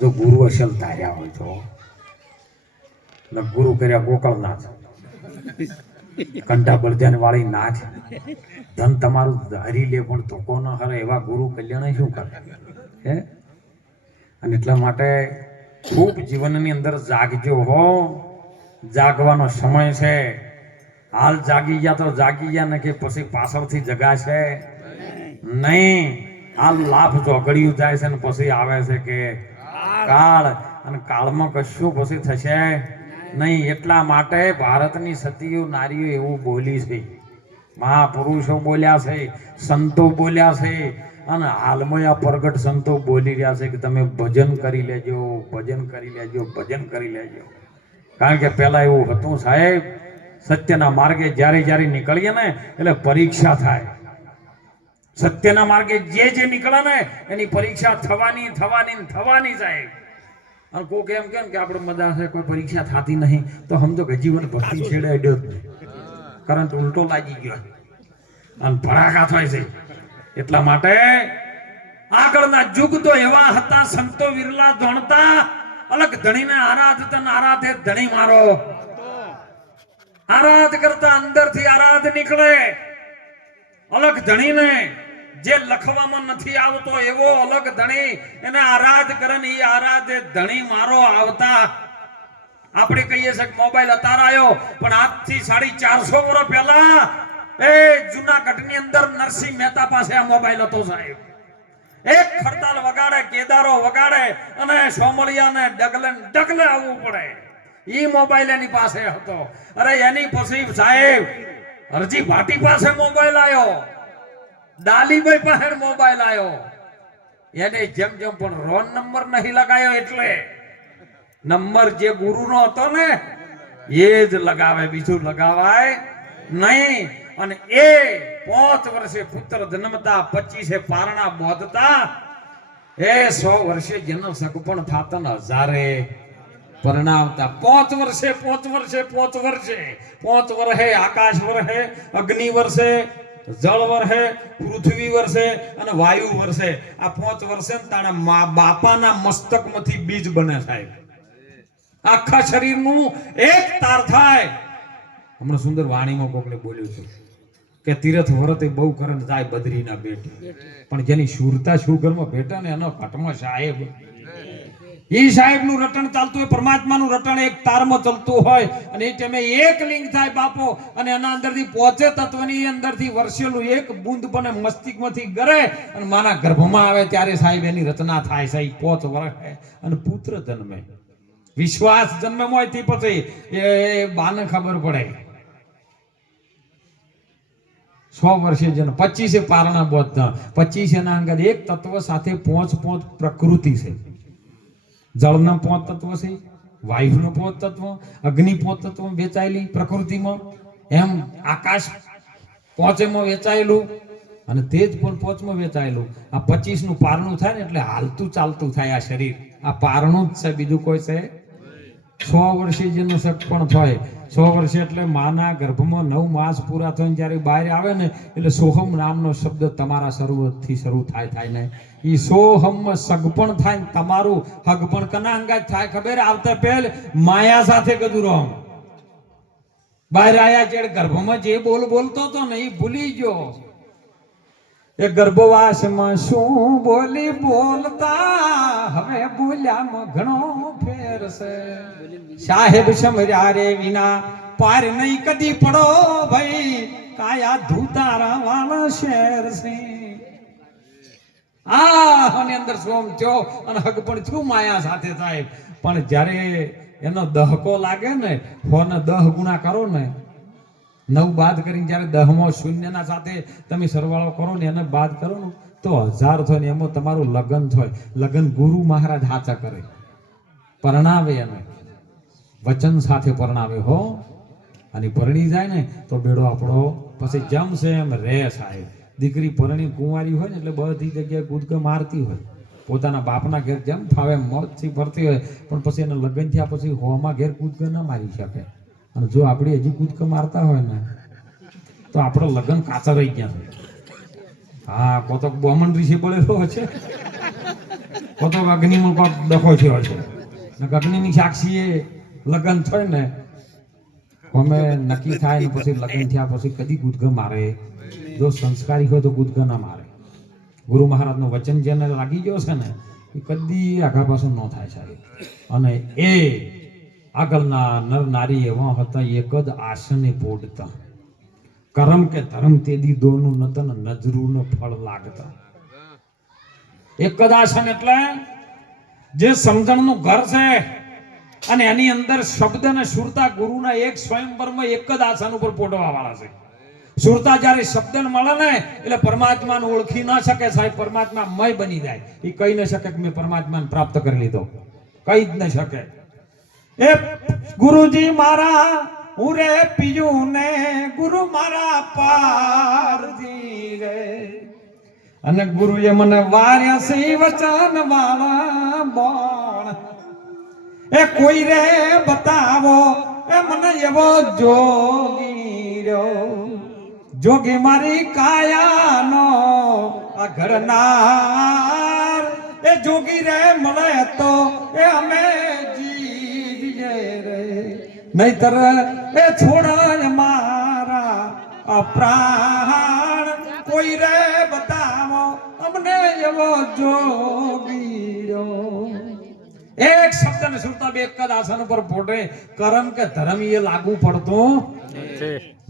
જો ગુરુ અસલ ધાર્યા હોય તો. ને ગુરુ કર્યા ગોકળ નાથ કંટા બળજાન વાળી નાથ ધન તમારું હરી લે પણ ધોકો ન હરે એવા ગુરુ કલ્યાણ શું કરે? હે? અને એટલા માટે ખૂબ જીવનની અંદર જાગજો હો. જાગવાનો સમય છે. હાલ જાગી ગયા તો જાગી ગયા ને કે પછી પાછળથી જગાશે? નહીં. હાલ લાભ ચોગડિયું જાય છે ને પછી આવે છે કે કાળ. અને કાળમાં કશું પછી થશે નહીં. એટલા માટે ભારતની સતીઓ નારીઓ એવું બોલી છે. મહાપુરુષો બોલ્યા છે સંતો બોલ્યા છે અને હાલમાં આ પ્રગટ સંતો બોલી રહ્યા છે કે તમે ભજન કરી લેજો ભજન કરી લેજો ભજન કરી લેજો. કારણ કે પહેલા એવું હતું સાહેબ સત્યના માર્ગે જ્યારે જ્યારે નીકળીએ ને એટલે પરીક્ષા થાય. સત્યના માર્ગે જે જે નીકળે ને એની પરીક્ષા થવાની થવાની થવાની સાહેબ. અને કોક એમ કેમ કે આપણે મજા છે કોઈ પરીક્ષા થતી નહીં તો સમજો કે જીવન ભક્તિ છેડે ડ્યો જ કરંટ ઉલટો લાગી ગયો. અને ભડાકા થાય છે. એટલા માટે આગળના યુગ તો એવા હતા સંતો વિરલા ધોણતા અલગ ધણીને આરાધતા આરાધે ધણી મારો. આરાધ કરતા અંદરથી આરાધ નીકળે. અલગ ધણીને જે લખવામાં નથી આવતો એવો અલગ ધણી, એને આરાધ કરે ને એ આરાધે ધણી મારો આવતા. આપણે કહીએ છીએ કે મોબાઈલ અતાર આવ્યો પણ આજથી સાડી ચારસો વર્ષ પહેલા એ જુનાગઢની અંદર નરસિંહ મહેતા પાસે આ મોબાઈલ હતો સાહેબ. એક ખડતાલ વગાડે, કેદારો વગાડે અને સોમળિયાને ડગલે ને ડગલે આવવું પડે. ઈ મોબાઈલ એની પાસે હતો. અરે એની પછી સાહેબ હરજી ભાટી પાસે મોબાઈલ આવ્યો ડાલીભાઈ પાસે મોબાઈલ આવ્યો એને જેમ જેમ પણ રોન નંબર નહીં લગાયો એટલે નંબર જે ગુરુનો હતો ને, એ જ લગાવે, બીજું લગાવાય નહીં. અને એ પાંચ વર્ષે પુત્ર જન્મતા, પચીસે પારણા બોધતા, એ સો વર્ષે જેનો સગપણ થાતા ને હજારે પરણાવતા. પોત વર્ષે પોત વર્ષે પોત વર્ષે. પોત વર્ષે આકાશ વર્ષે અગ્નિ વર્ષે જળ વર્ષે પૃથ્વી વર્ષે અને વાયુ વર્ષે. આ પોત વર્ષે તાણા બાપાના મસ્તકમાંથી બીજ બને સાહેબ. આખા શરીરનું એક તાર થાય. હમણાં સુંદર વાણીમાં કોકને બોલ્યું છે કે તીરથ વ્રતે બહુ કરન જાય બદરીના બેટ. પણ જેની શુરતા શુગરમાં ભેટે ને એનો ઘટમાં સાહેબ. ઈ સાહેબનું રટણ ચાલતું હોય, પરમાત્માનું રટણ એક તારમાં ચાલતું હોય, અને એ ટાઈમે એક લિંગ થાય બાપો, અને એના અંદરથી પહોંચે તત્વની અંદરથી વર્ષેલું એક બુંદ પણ મસ્તિષ્કમાંથી ગરે, અને માના ગર્ભમાં આવે ત્યારે સાહેબ એની રચના થાય સાહેબ પોચ વર્ષે અને પુત્ર જન્મે. વિશ્વાસ જન્મે હોય તે પછી, એ બાને ખબર પડે. સો વર્ષે જન પચીસે પારણા બોધ પચીસ એના અંગત એક તત્વ સાથે પોંચ પોંચ પ્રકૃતિ છે. જળના પોંચ તત્વ છે, વાયુનું પોત તત્વ, અગ્નિ પોત તત્વ વેચાયેલી પ્રકૃતિમાં. એમ આકાશ પોંચેમાં વેચાયેલું અને તે જ પણ પોંચમાં વેચાયેલું. આ પચીસનું પારણું થાય ને એટલે હાલતું ચાલતું થાય આ શરીર. આ પારણું જ છે, બીજું કોઈ છે સો વર્ષે જેનું સટપણ થાય. સો વર્ષે એટલે માના ગર્ભમાં નવ માસ પૂરા થઈને જ્યારે બહાર આવે ને, એટલે સોહમ નામનો શબ્દ તમારા શરૂઆતથી શરૂ થાય થાય ને. એ સોહમ સગપણ થાય ને તમારું હગપણ કના અંગાત થાય. ખબર? આવતા પહેલ માયા સાથે કદું રહો. બહાર આયા ચેડ ગર્ભમાં જે બોલ બોલતો હતો ને એ ભૂલી ગયો. એ ગર્ભવાસમાં શું બોલી બોલતા? હવે બોલ્યામાં ઘણો ફેર છે સાહેબ સમર્યા રે વિના પાર નહીં કદી પડો ભાઈ. કાયા ધૂતારા વાળા શેર છે. આ અંદર સોમ થયો અને હક પણ થયું માયા સાથે સાહેબ. પણ જ્યારે એનો દહકો લાગે ને ફોને દહ ગુણા કરો ને નવ બાદ કરીને જ્યારે દહમો શૂન્યના સાથે તમે સરવાળો કરો ને એને બાદ કરો ને તો હજાર થાય ને એમાં તમારું લગ્ન થાય. લગ્ન ગુરુ મહારાજ હાચા કરે. પરણાવે એને. વચન સાથે પરણાવે હો. અને પરણી જાય ને તો બેડો આપણો પછી જમશે એમ રે સાહેબ. દીકરી પરણી કુંવારી હોય ને એટલે બધી જગ્યાએ કૂદકે મારતી હોય. પોતાના બાપના ઘેર જેમ ફાવે મોજથી ફરતી હોય પણ પછી એને લગ્ન થયા પછી હોમાં ઘેર કૂદકો ન મારી શકે. અને જો આપણે હજી કૂદકો મારતા હોય ને તો આપણો લગ્ન કાચા રહી ગયા છે. હા કોતો બોમન ઋષિ પડેલો છે. કોતો અગ્નિમાં કોક ડખો થયો છે. અગ્નિની સાક્ષીએ લગ્ન થાય ને, અમે નક્કી થાય ને પછી લગ્ન થયા પછી કદી ગુદગ મારે. જો સંસ્કારી હોય તો ગુદગ ના મારે. ગુરુ મહારાજનું વચન જેને લાગી ગયો છે ને, એ કદી આઘા પાછું ન થાય સાહેબ. અને એ આગળના નર નારી એવા હતા, એક જ આસને પોડતા. કરમ કે ધર્મ તેદી દોનું નતન નજરું ફળ લાગતા. એક જ આસન એટલે જે સમજણનું ઘર છે, અને એની અંદર શબ્દ અને સુરતા ગુરુના એક સ્વયંવરમાં એક જ આસન ઉપર પોટવા વાળા છે. સુરતા જ્યારે શબ્દ મળે ને, એટલે પરમાત્માને ઓળખી ન શકે સાહેબ, પરમાત્મા મય બની જાય. એ કહી ન શકે કે મેં પરમાત્માને પ્રાપ્ત કરી લીધો. કહી જ ન શકે. એ ગુરુજી મારા, હું રે પીયું ને ગુરુ મારા પારજી રે. અને ગુરુએ મને વાર્યા છે વચન વાળા બોણ એ કોઈ રે બતાવો, એ મને એવો જોગી રહ્યો. જોગી મારી કાયાનો આ ઘરનાર એ જોગી રે મળે તો એ અમે જીવીએ રે. નહીતર એ છોડાય મારા પ્રાણ. કોઈ રે બતાવો જોગીરો એક શબ્દ ને સુરતા બે એક જ આસન પર પોટે. કરમ કે ધર્મ એ લાગુ પડતું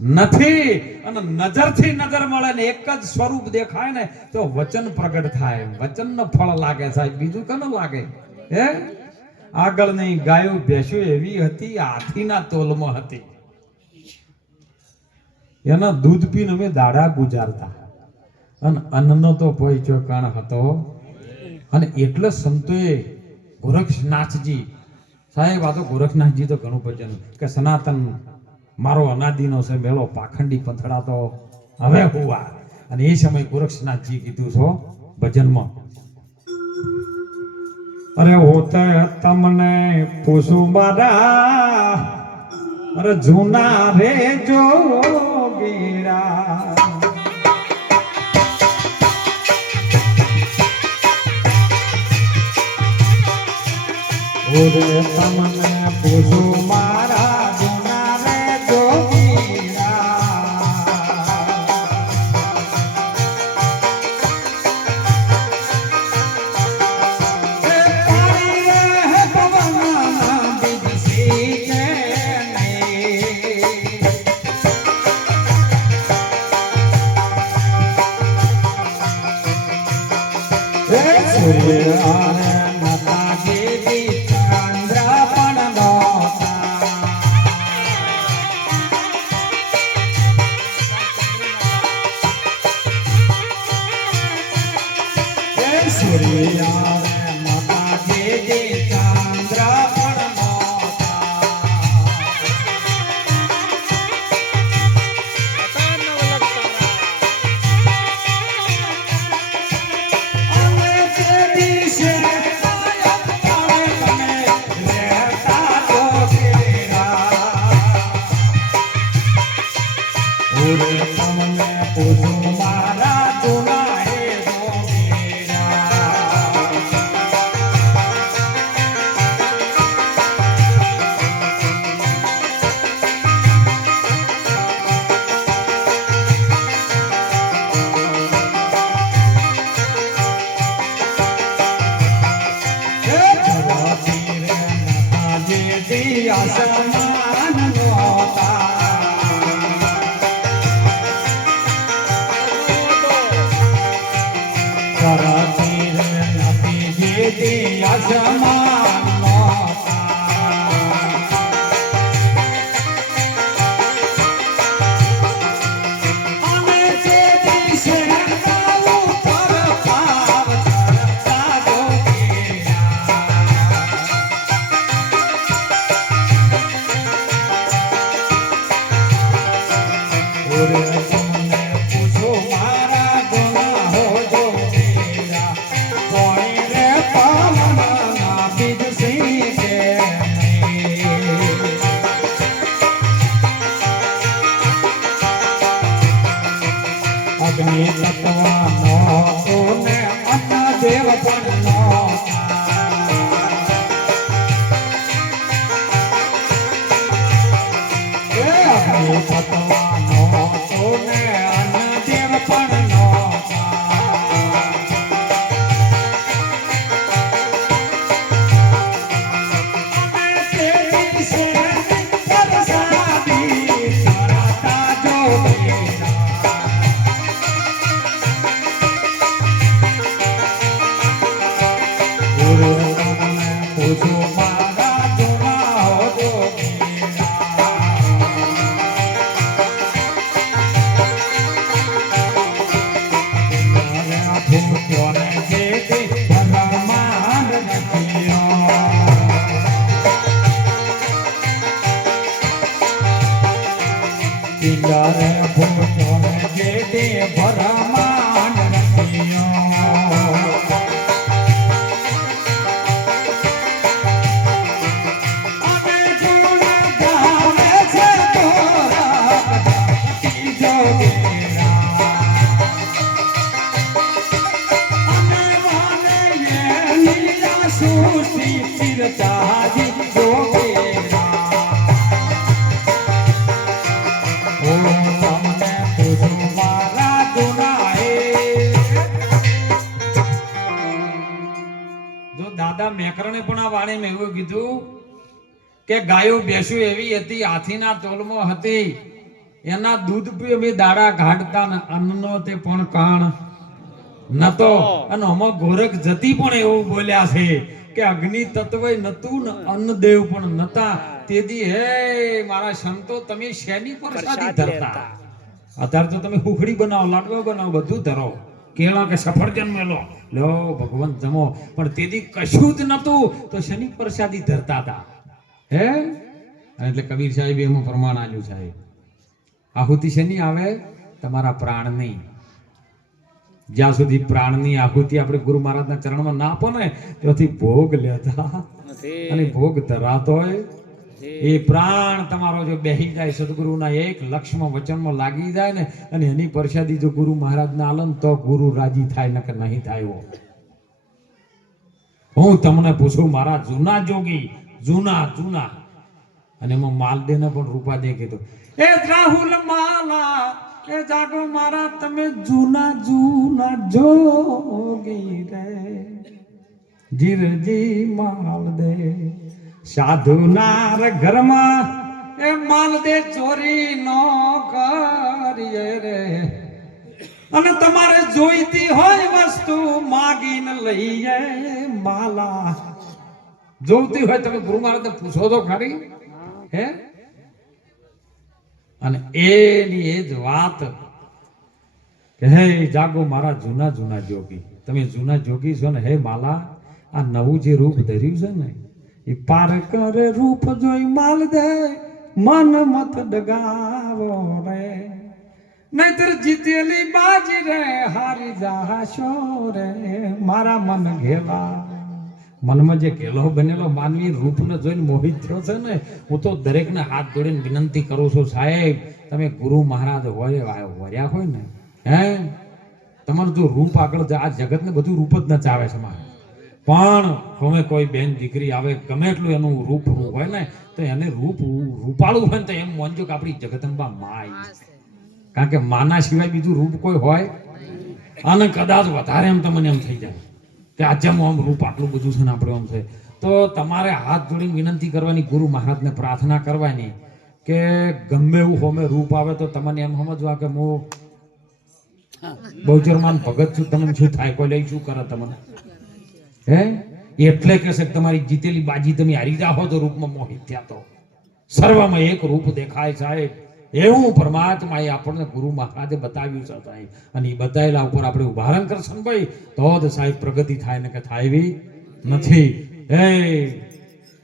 નથી. અને નજરથી નજર મળે ને એક જ સ્વરૂપ દેખાય ને તો વચન પ્રગટ થાય. વચન નો ફળ લાગે સાહેબ. બીજું કનું લાગે? હે? આગળ નહીં ગાયો ભેંસો એવી હતી હાથીના તોલમાં હતી. એના દૂધ પીને અમે દાડા ગુજારતા. અને અન્નનો તો કોઈ ચોકાણ હતો. અને એટલે સંતોએ ગોરખનાથજી સાહેબ આ તો ગોરખનાથજી તો ઘણું ભજન કે સનાતન મારો અનાદિનો છે મેળો પાખંડી પંથડા તો હવે આ અને એ સમય ગોરખનાથજી કીધું છો ભજનમાં. અરે હોતે તમને પૂછું મારા અરે જૂના રે જોગીરા ઓરે તમને પૂછું મારા વાણીમાં એવું કીધું કે ગાયો બેસું એવી હતી હાથીના તોલમાં હતી. એના દૂધ પીએ બી દાડા ઘાટતા અન્નનો તે પણ કાણ નતો. અને આમાં ગોરખ જતી પણ એવું બોલ્યા છે કે અગ્નિ તત્વ નતું ને અન્નદેવ પણ નતા. તેથી હે મારા સંતો તમે શેની પર ધરતા? અત્યારે તો તમે હુખડી બનાવો લાડવા બનાવો બધું ધરો. કેળા કે સફરજન મેલો. લો ભગવાન જમો. પણ તેથી કશું જ નતું તો શનિ પ્રસાદી ધરતા હતા. હે? એટલે કબીર સાહેબ એમાં પ્રમાણ આલ્યું સાહેબ. આહુતિ શનિ આવે? તમારા પ્રાણની. જ્યાં સુધી પ્રાણની આહુતિ આપણે ગુરુ મહારાજના ચરણમાં ના આપો ને ત્યાંથી ભોગ લેતા. અને ભોગ ધરાતો હોય એ પ્રાણ તમારો જો બેહી જાય સદગુરુના એક લક્ષ્યમાં વચનમાં લાગી જાય ને અને એની પરસાદી જો ગુરુ મહારાજના આલન તો ગુરુ રાજી થાય ન કે નહીં થાય. હું તમને પૂછું મારા જૂના જોગી જૂના જૂના. અને એમાં માલદેને પણ રૂપા દે કીધું. એ રાહુલ માલા એ જાગો મારા તમે જૂના જૂના જોગી રે. જીરજી માલ દે સાધુનાર ઘરમાં એ માલ દે ચોરી નો કરીએ રે. અને તમારે જોઈતી હોય વસ્તુ માગીને લઈએ માલા. જોઈતી હોય તમે ગુરુ મહારાજ પૂછો તો ખરી. હે? અને એની એ જ વાત કે, હે, જાગો મારા જૂના જૂના જોગી. તમે જૂના જોગી છો ને, હે માલા, આ નવું જે રૂપ ધર્યું છે ને એ પાર કરે રૂપ જોઈ માલ દે, મન મત ડગાવો રે. નહીતર જીતેલી બાજી રે, હારી જાશો રે. મારા મન ઘેલા. મનમાં જે ઘેલો બનેલો માનવી રૂપને જોઈને મોહિત થયો છે ને, હું તો દરેકને હાથ જોડીને વિનંતી કરું છું, સાહેબ, તમે ગુરુ મહારાજ હોય વર્યા હોય ને, હે? તમારું જો રૂપ આગળ આ જગતને બધું રૂપ જ નચાવે છે મારે. પણ ગમે કોઈ બેન દીકરી આવે ગમે એટલું એનું રૂપ રૂપ હોય ને તો એને રૂપ રૂપાળું હોય ને તો એમ માનજો કે આપણી જગદંબા માય કારણ કે માના સિવાય બીજું રૂપ કોઈ હોય? અને કદાચ વધારે એમ તમને એમ થઈ જાય. કે આજે આમ રૂપ આટલું બધું છે ને આપણે આમ છે તો તમારે હાથ જોડીને વિનંતી કરવાની ગુરુ મહારાજને પ્રાર્થના કરવાની કે ગમે એવું હોમે રૂપ આવે તો તમને એમ સમજવા કે હું. બહુચરમાન ભગત છું તમને શું થાય? કોઈ લઈ શું કરે તમને? હે? એટલે કે છે તમારી જીતેલી બાજી તમે હારી જાઓ તો રૂપમાં મોહિત થયા તો. સર્વમાં એક રૂપ દેખાય સાહેબ. એવું પરમાત્માએ આપણને ગુરુ મહારાજે બતાવ્યું છે સાહેબ. અને એ બતાવેલા ઉપર આપણે ઉભારણ કરશું ભાઈ. તો જ સાહેબ પ્રગતિ થાય ને કે થાય એવી નથી. હે,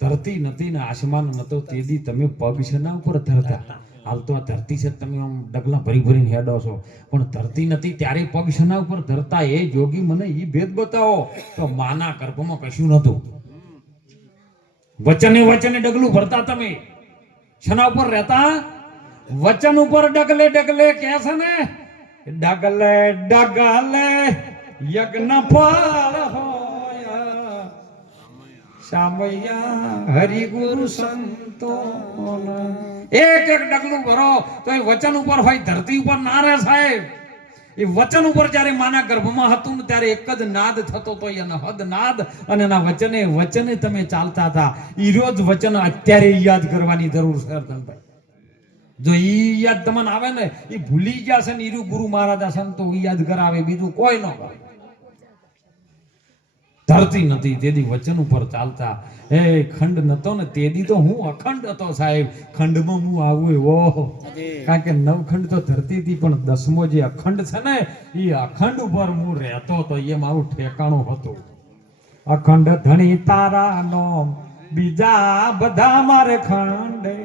ધરતી નથી ને આસમાન નતો તેદી તમે પગ છે ઉપર ધરતા? હાલ તો આ ધરતી છે, તમે આમ ડગલા ભરી ભરીને હેડો છો. પણ ધરતી નથી, ત્યારે પગ શના ઉપર ધરતા? એ જોગી મને એ ભેદ બતાવો. તો માના ગર્ભમાં કશું નતું વચને વચને ડગલું ભરતા તમે. શના ઉપર રહેતા? વચન ઉપર ડગલે ડગલે કે છે ને? ડગલે ડગલે યજ્ઞ ફળ હોય. શામૈયા હરિગુરુ સંતો એક એક ડગલું ભરો, તો એ વચન ઉપર હોય, ધરતી ઉપર ના રહે સાહેબ. એ વચન ઉપર જ્યારે માના ગર્ભમાં હતું ને ત્યારે એક જ નાદ થતો તો એનો હદ નાદ અને એના વચને વચને તમે ચાલતા હતા. એ રોજ વચન અત્યારે યાદ કરવાની જરૂર છે અર્જનભાઈ જો ઈ યાદ તમને આવે ને એ ભૂલી ગયા છે ને ઈરુ ગુરુ મહારાજા સંતો યાદ કરાવે, બીજું કોઈ ન કરે ધરતી નથી તેથી વચન ઉપર ચાલતા. એ ખંડ નતો ને તેથી તો હું અખંડ હતો સાહેબ. ખંડમાં હું આવું એવો. કારણ કે નવખંડ તો ધરતી હતી પણ દસમો જે અખંડ છે ને એ અખંડ ઉપર હું રહેતો તો એ મારું ઠેકાણું હતું. અખંડ ધણી તારા નો બીજા બધા મારે ખંડે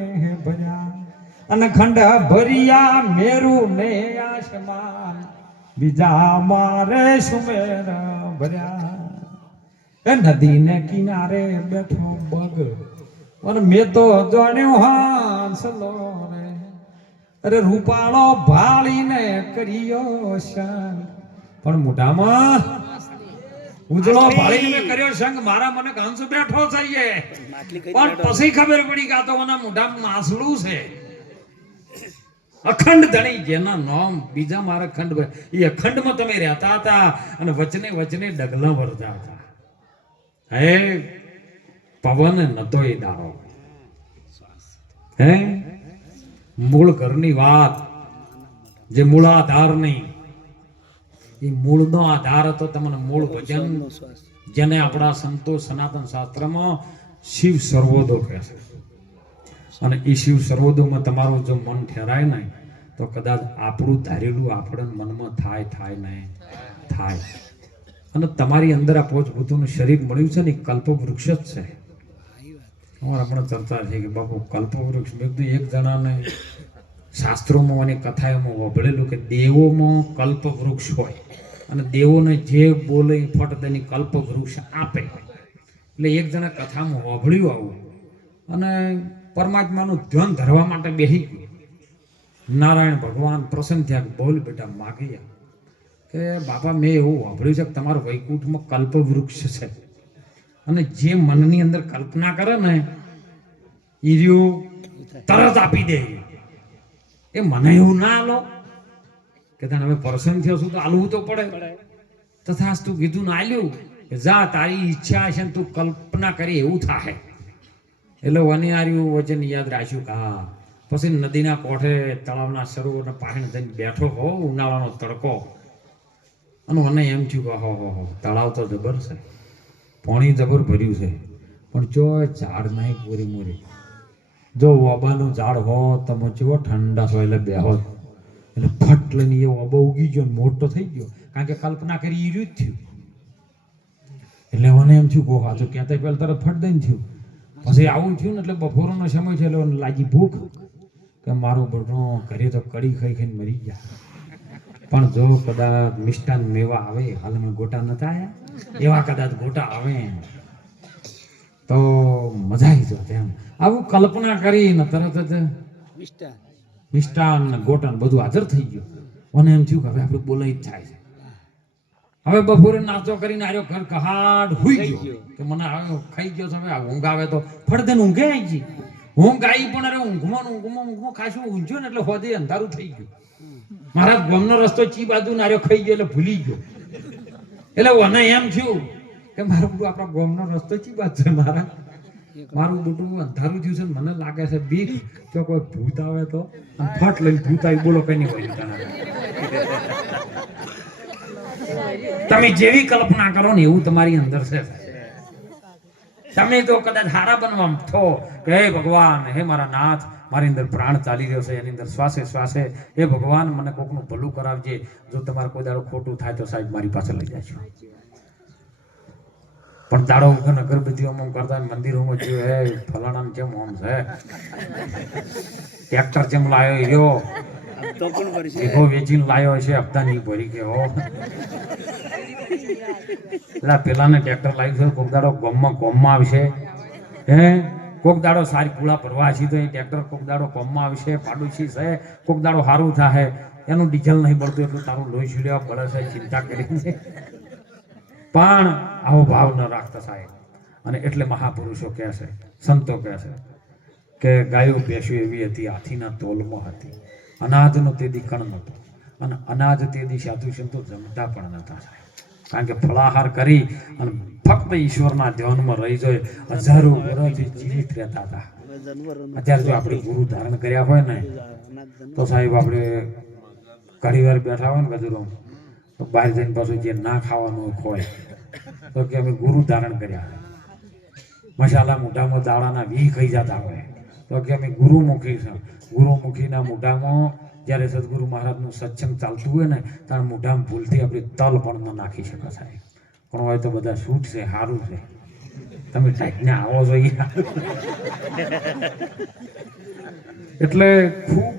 ભર્યા. અને ખંડ ભર્યા મેરુ ને આસમાન બીજા મારે સુમેર ભર્યા. એ નદીને કિનારે બેઠો બગ. પણ મેં તો જાણ્યો હાંસલો રે. અરે રૂપાળો ભાળીને કર્યો સંગ પણ મોઢામાં ઉજળો ભાળીને કર્યો સંગ મારા મને કંસ બેઠો થઈએ. પણ પછી ખબર પડી કે આ તો મને મોઢામાં માસલું છે. અખંડ ધણી જેના નામ બીજા મારા ખંડ એ અખંડમાં તમે રહેતા હતા અને વચને વચને ડગલા વરતા હતા. હે? પવન નતો એ દાડો હે? મૂળ ઘરની વાત, જે મૂળ આધાર નહીં, એ મૂળનો આધાર હતો તમને મૂળ ભજન, જેને આપણા સંતો સનાતન શાસ્ત્રમાં શિવ સર્વોદો કહે છે. અને એ શિવ સર્વોદોમાં તમારું જો મન ઠેરાય નહીં, તો કદાચ આપણું ધારેલું આપણને મનમાં થાય થાય નહીં, થાય. અને તમારી અંદર આ પોચભૂતોનું શરીર મળ્યું છે ને, એ કલ્પવૃક્ષ જ છે. અમારે હમણાં ચર્ચા છે કે બાપુ કલ્પવૃક્ષ મેં કીધું એક જણાને શાસ્ત્રોમાં અને કથાઓમાં વભળેલું કે દેવોમાં કલ્પવૃક્ષ હોય અને દેવોને જે બોલે એ ફટ તેની કલ્પવૃક્ષ આપે. એટલે એક જણા કથામાં વભળ્યું આવું અને પરમાત્માનું ધ્યાન ધરવા માટે બેસી ગયું. નારાયણ ભગવાન પ્રસન્ન થયા બોલ બેટા, માગી જા કે, બાપા, મેં એવું વાપર્યું છે કે તમારો વૈકુંઠમાં કલ્પવૃક્ષ છે. અને જે મનની અંદર કલ્પના કરે ને, ઈર્યું તરત આપી દે. એ મને એવું ના આલો કે તને હવે પર્સન થયો છું તો આલવું તો પડે. તથા તું કીધું ના આલ્યું કે, જા, તારી ઈચ્છા છે ને તું કલ્પના કરી, એવું થાય એટલે વનિયાર્યું વચન યાદ રાખ્યું કે, હા. પછી નદીના કોઠે તળાવના સરોવરના પાણી થઈને બેઠો હો, ઉનાળાનો તડકો. અને મને એમ થયું કે, હો હો તળાવ તો જબર છે. પાણી જબર ભર્યું છે. પણ જો ઝાડ નહીં પૂરી મૂરી. જો ઓબાનું ઝાડ હો તમે જો ઠંડા હોય એટલે બેહો એટલે ફટ લઈને એ ઓબો ઉગી ગયો મોટો થઈ ગયો. કારણ કે કલ્પના કરી એ રહ્યું જ થયું. એટલે મને એમ થયું ગોહા તો કહેતા પહેલાં તરત ફટ દઈને થયું. પછી આવું થયું ને એટલે બપોરનો સમય છે એટલે લાગી ભૂખ. કે મારું બધું ઘરે તો કડી ખાઈ ખાઈને મરી ગયા. પણ જો કદાચ મિષ્ટાન મેવા આવે હાલમાં ગોટા નતા આવ્યા એવા કદાચ ગોટા આવે તો મજા આવી જત એમ. આવું કલ્પના કરીને તરત જ મિષ્ટાન. ને ગોટા બધું હાજર થઈ ગયું. મને એમ થયું કે હવે આપણે બોલાઈ જ થાય છે. હવે બપોરે નાસ્તો કરીને આર્યો ઘર કહાડ હુઈ ગયો. કે મને હવે ખાઈ ગયો છે હવે ઊંઘ આવે તો ફળદે ઊંઘે આવી ગઈ. ઊંઘ આવી પણ અરે ઊંઘમાં ઊંઘમાં ઊંઘમાં ખાસું ઊંઘ્યો ને એટલે હોદે અંધારું થઈ ગયું. મારા ગામનો રસ્તો ચી બાજુ નાર્યો ખાઈ ગયો એટલે ભૂલી ગયો. એટલે મને એમ થયું કે મારું બધું આપણા ગામનો રસ્તો ચી બાજુ છે મારા? મારું બધું અંધારું થયું છે મને લાગે છે બીક. કે કોઈ ભૂત આવે તો? ફટ લઈ ભૂત આવી, બોલો કઈ નહીં હોય તમે જેવી કલ્પના કરો ને એવું તમારી અંદર છે. તમે તો કદાચ હારા બનવા છો કે હે ભગવાન, હે મારા નાથ મારી અંદર પ્રાણ ચાલી રહ્યો છે એની અંદર શ્વાસે શ્વાસે એ ભગવાન મને કોકનું ભલું કરાવજે. જો તમારે કોઈ દાડો ખોટું થાય તો સાહેબ મારી પાસે લઈ જાય પણ દાડો વગર અગરબત્તીઓ ઓમ કરતા મંદિરોમાં જો હે ફલાણાને જેમ હોમ છે. ટ્રેક્ટર જેમ લાયો રહ્યો એવો વેચીને લાયો છે હપ્તા નહીં ભરી કે હો. પેલા પેલાને ટ્રેક્ટર લાવ્યું છે કોક દાડો ગોમમાં ગોમમાં આવશે. હે? કોક દાડો સારી પૂળા ભરવા છે તો એ ટ્રેક્ટર કોક દાડો ગોમમાં આવશે, પાડોશી છે, કોક દાડો સારું થાય એનું ડીઝલ નહીં પડતું એટલું તારું લોહી છીડ્યા પડે છે, ચિંતા કરીને. પણ આવો ભાવ ન રાખતા સાહેબ. અને એટલે મહાપુરુષો કહે છે, સંતો કહે છે, કે ગાયો ભેંસો એવી હતી, હાથીના તોલમાં હતી. અનાજનો તેદી કણ નહોતો. અને અનાજ તેદી સાધુ સંતો જમતા પણ નહોતા સાહેબ. કારણ કે ફળાહાર કરી અને ફક્ત ઈશ્વરના ધ્યાનમાં રહી જોઈ હજારો વર્ષથી જીવિત રહેતા હતા. અત્યારે જો આપણે ગુરુ ધારણ કર્યા હોય ને, તો સાહેબ આપણે ઘણી વાર બેઠા હોય ને ગજરો, તો બહાર જઈને પાછું જે ના ખાવાનું હોય તો કે અમે ગુરુ ધારણ કર્યા મસાલા મોઢામાં દાડાના વી ખાઈ જતા હોય. તો કે અમે ગુરુમુખી છે. ગુરુમુખીના મોઢામાં જ્યારે સદગુરુ મહારાજનું સત્સંગ ચાલતું હોય ને ત્યારે મોઢામાં ભૂલથી આપણે તલ પણ ન નાખી શકો સાહેબ. પણ હોય તો બધા છૂટ છે, સારું છે? તમે સાહેબને આવો છો એટલે ખૂબ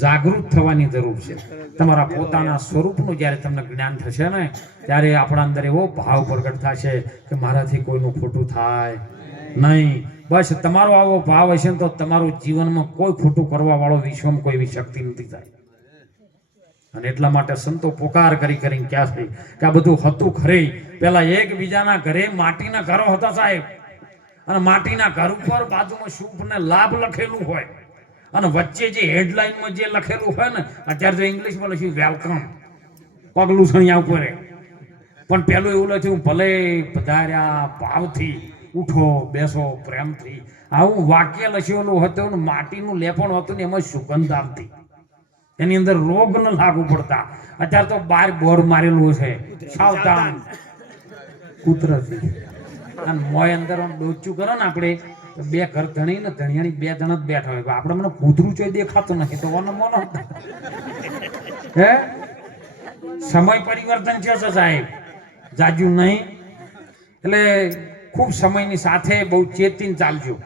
જાગૃત થવાની જરૂર છે. તમારા પોતાના સ્વરૂપનું જ્યારે તમને જ્ઞાન થશે ને, ત્યારે આપણા અંદર એવો ભાવ પ્રગટ થશે કે મારાથી કોઈનું ખોટું થાય. નહીં. બસ તમારો આવો ભાવ હશે તો તમારું જીવનમાં કોઈ ખોટું કરવા વાળો વિશ્વમાં કોઈ એવી શક્તિ નથી થાય. અને એટલા માટે સંતો પોકાર કરી કરીને ક્યાં છે? કે આ બધું હતું ખરે. પેલા એકબીજાના ઘરે માટીના ઘરો હતા સાહેબ. અને માટીના ઘર ઉપર બાજુમાં શુભ ને લાભ લખેલું હોય. અને વચ્ચે જે હેડલાઇનમાં જે લખેલું હોય ને, અત્યારે તો ઇંગ્લિશમાં લખ્યું વેલકમ પગલું સણિયા ઉપર. પણ પેલું એવું લખ્યું, ભલે પધાર્યા ભાવથી. ઉઠો, બેસો, પ્રેમથી. આવું વાક્ય લખેલું હતું માટીનું લેપણ હતું ને એમાં સુગંધ આવતી. એની અંદર રોગ ન લાગુ પડતા. અત્યારે તો બાર બોર મારેલું છે. સાવધાન. કુદરતી. અને મોય અંદર ડોચું કરો ને આપણે, તો બે ઘર ધણી ને ધણિયાની બે જણ જ બેઠા હોય. આપણે મને કૂતરું ચોય દેખાતું નથી. તો ઓનો મોનો હે? સમય પરિવર્તન છે સાહેબ. જાજુ નહીં. એટલે ખૂબ સમયની સાથે બહુ ચેતીને ચાલજો.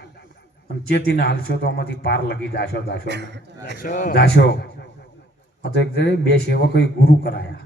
અને ચેતીને હાલશો તો આમાંથી પાર લગી જાશો દાશો દાશો આ તો એક બે સેવકોએ ગુરુ કરાયા.